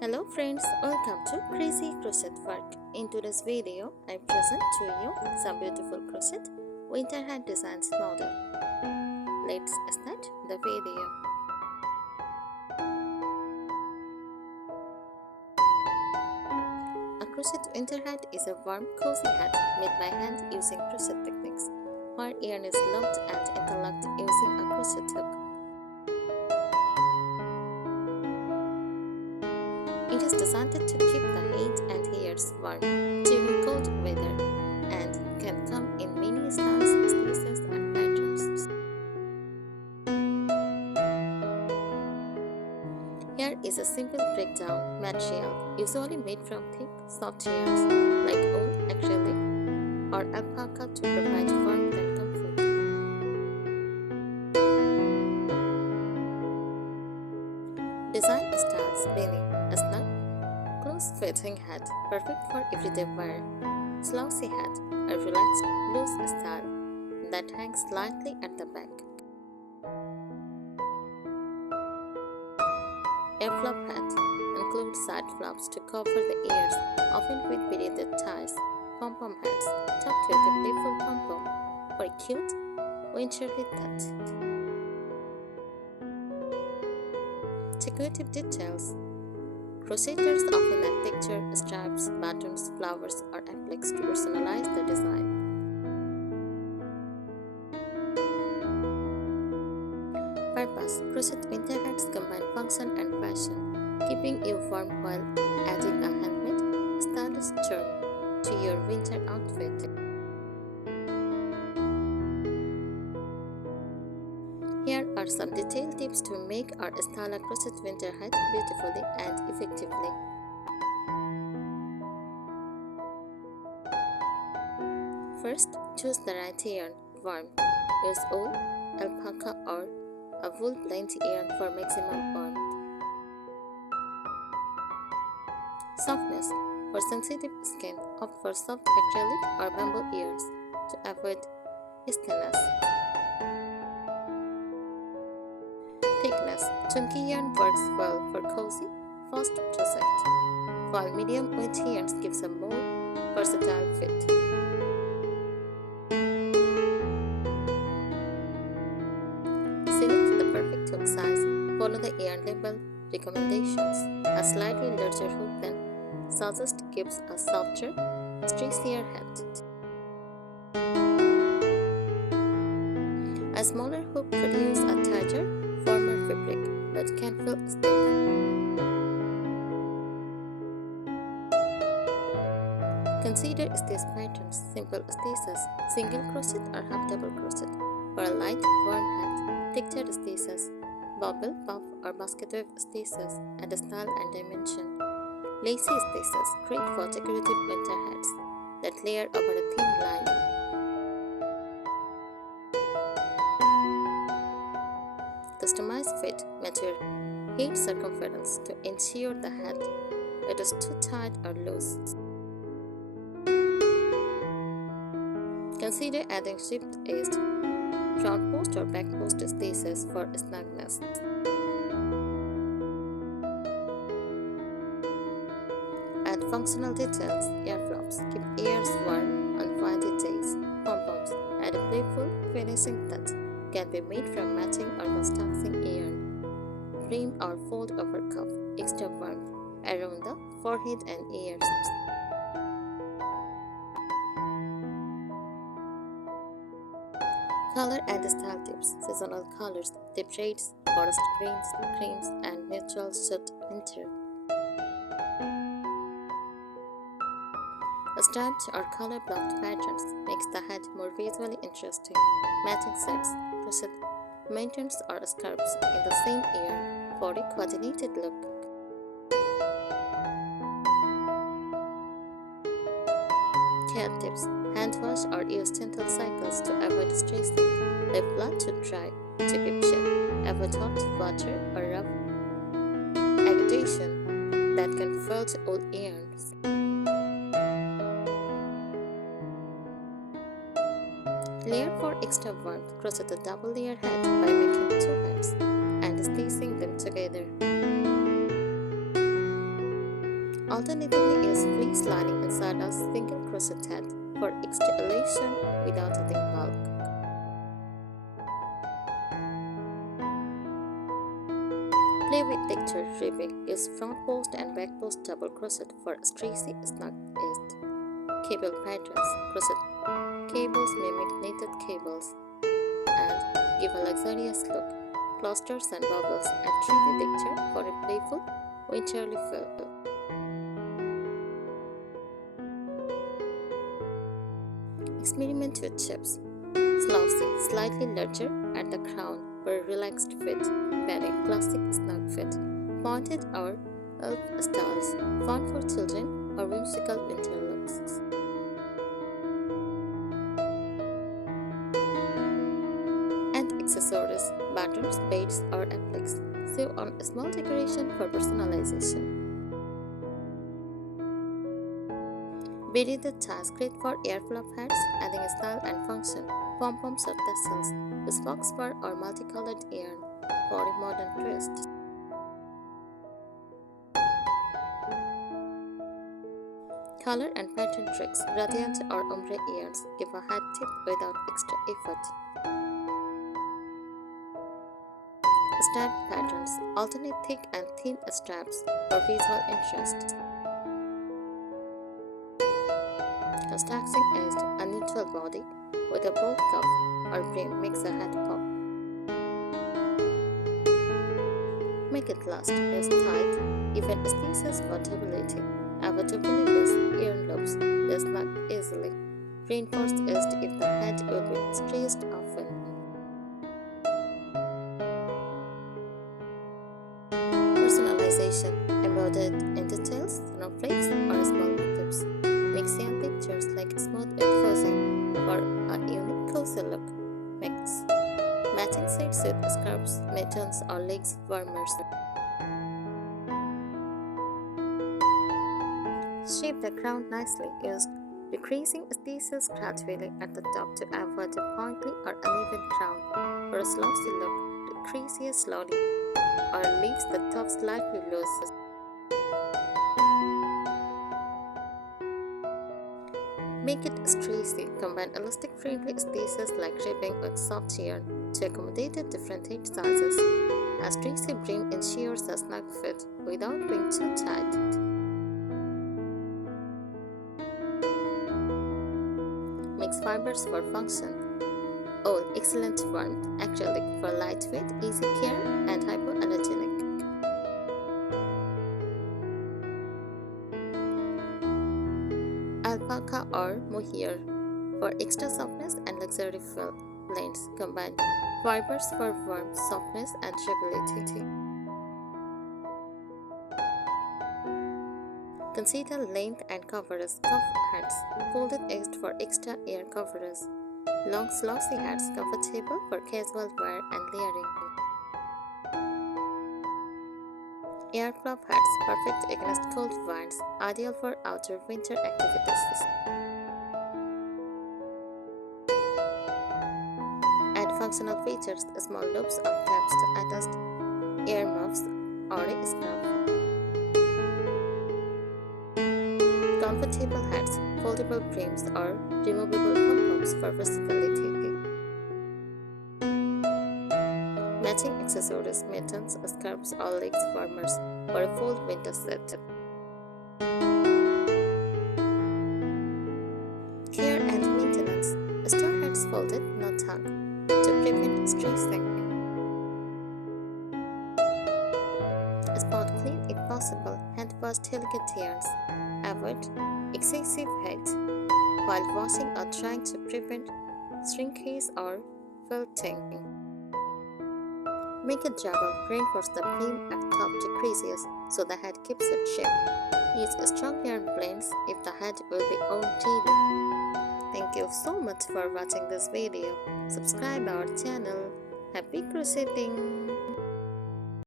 Hello friends, welcome to Crazy Crochet Work. In today's video, I present to you some beautiful crochet winter hat designs model. Let's start the video. A crochet winter hat is a warm, cozy hat made by hand using crochet techniques, where yarn is looped and interlocked using a crochet hook. It is designed to keep the head and ears warm during cold weather and can come in many styles, sizes, and patterns. Here is a simple breakdown material usually made from thick, soft yarns like wool, acrylic, or alpaca to provide warmth and comfort. Design styles: Beanie, a snug, close-fitting hat, perfect for everyday wear. Slouchy hat, a relaxed, loose style that hangs slightly at the back. Air flop hat includes side flops to cover the ears, often with beaded ties. Pom-pom hats, topped with a playful pom-pom for a cute, winterly touch. Decorative details: crocheters often add texture, stripes, buttons, flowers, or appliques to personalize the design. Purpose: crochet winter hats combine function and fashion, keeping you warm while adding a handmade, stylish charm to your winter outfit. Here are some detailed tips to make or style a crochet winter hat beautifully and effectively. First, choose the right yarn. Warm. Use wool, alpaca, or a wool blend yarn for maximum warmth. Softness. For sensitive skin, opt for soft acrylic or bamboo yarns to avoid stiffness. Thickness. Chunky yarn works well for cozy, fast crochet, while medium weight yarns gives a more versatile fit. Select the perfect hook size. Follow the yarn label recommendations. A slightly larger hook than suggested gives a softer, stretchier hat. A smaller hook produces a tighter, firmer fabric that can feel stiff. Consider stitch patterns: simple stitches, single crochet or half double crochet. For a light, warm hat, textured stitches, bubble, puff, or basket weave stitches add style and dimension. Lacy stitches, great for decorative winter hats that layer over a thin line. Customize fit, measure head circumference to ensure the hat it is too tight or loose. Consider adding shift-edged front post or back post stitches for snugness. Add functional details: ear flops, keep ears warm on windy days. Pom-poms, add a playful finishing touch, can be made from matching or constructing yarn. Trim or fold over cuff, extra warmth around the forehead and ears. Color and style tips: seasonal colors, deep shades, forest greens, creams, and neutral suit winter. Striped or color-blocked patterns makes the hat more visually interesting. Matching sets, crochet mittens or scarves in the same yarn for a coordinated look. Care tips: hand wash or use gentle cycles to avoid stressing. Leave flat to dry to keep shape. Avoid hot water or rough agitation that can fold old yarns. Layer for extra warmth. Crochet a double layer hat by making two hats and stitching them together. Alternatively, use fleece lining inside a single crochet head for extra illusion without adding bulk. Play with texture ribbing. Use front post and back post double crochet for stressy snug edged. Cable patterns. Crochet cables mimic knitted cables and give a luxurious look. Clusters and bubbles add 3D texture for a playful winterly feel. Experiment with chips. Slossy, slightly larger at the crown for a relaxed fit. Very classic snug fit. Pointed or elf styles. Fun for children or whimsical winter looks. And accessories, buttons, beads or appliques. Sew on a small decoration for personalization. Beanie the task great for airflow hats, adding style and function. Pom-poms or tassels. Use fox fur or multicolored yarn for a modern twist. Color and pattern tricks. Radiant or ombre yarns give a hat tip without extra effort. Strap patterns. Alternate thick and thin straps for visual interest. Constructing edged, a neutral body with a bold cuff or brim makes the hat pop. Make it last, use tight, even stitches for stability. Avoidably loose ear loops, they snug easily. Reinforced edged if the head will be stressed often. Personalization, embroidered in details, snowflakes, or small motifs. Mixing pictures like smooth and fuzzy for a unique cozy look. Mix. Matching sets with scarves, mittens, or legs warmers. Shape the crown nicely. Use decreasing stitches gradually at the top to avoid a pointy or uneven crown. For a slossy look, decrease it slowly or leaves the top slightly loose. Make it stressy. Combine elastic-friendly stitches like ribbing with soft yarn to accommodate different head sizes. A stressy brim ensures a snug fit without being too tight. Mix fibers for function. All excellent warmth. Acrylic for lightweight, easy care, and hypoallergenic. Alpaca or mohair for extra softness and luxury feel. Blends combine fibers for warmth, softness, and durability. Consider length and coverage. Cuff hats, folded edged for extra air coverage. Long slossy hats, comfortable for casual wear and layering. Airflow hats, perfect against cold winds, ideal for outdoor winter activities. Add functional features, small loops or tabs to adjust earmuffs or a scarf. Comfortable hats, foldable brims or removable pom-poms for versatility. Matching accessories, mittens, scarves or legs warmers for a full winter set. Care and maintenance. Store hats folded, not hung, to prevent stressing. Spot clean if possible. Hand wash delicate yarns. Avoid excessive heat while washing or trying to prevent shrinkage or felting. Make a jabber, reinforce the brim at top decreases so the head keeps its shape. Use strong yarn blends if the head will be on daily. Thank you so much for watching this video. Subscribe our channel. Happy crocheting!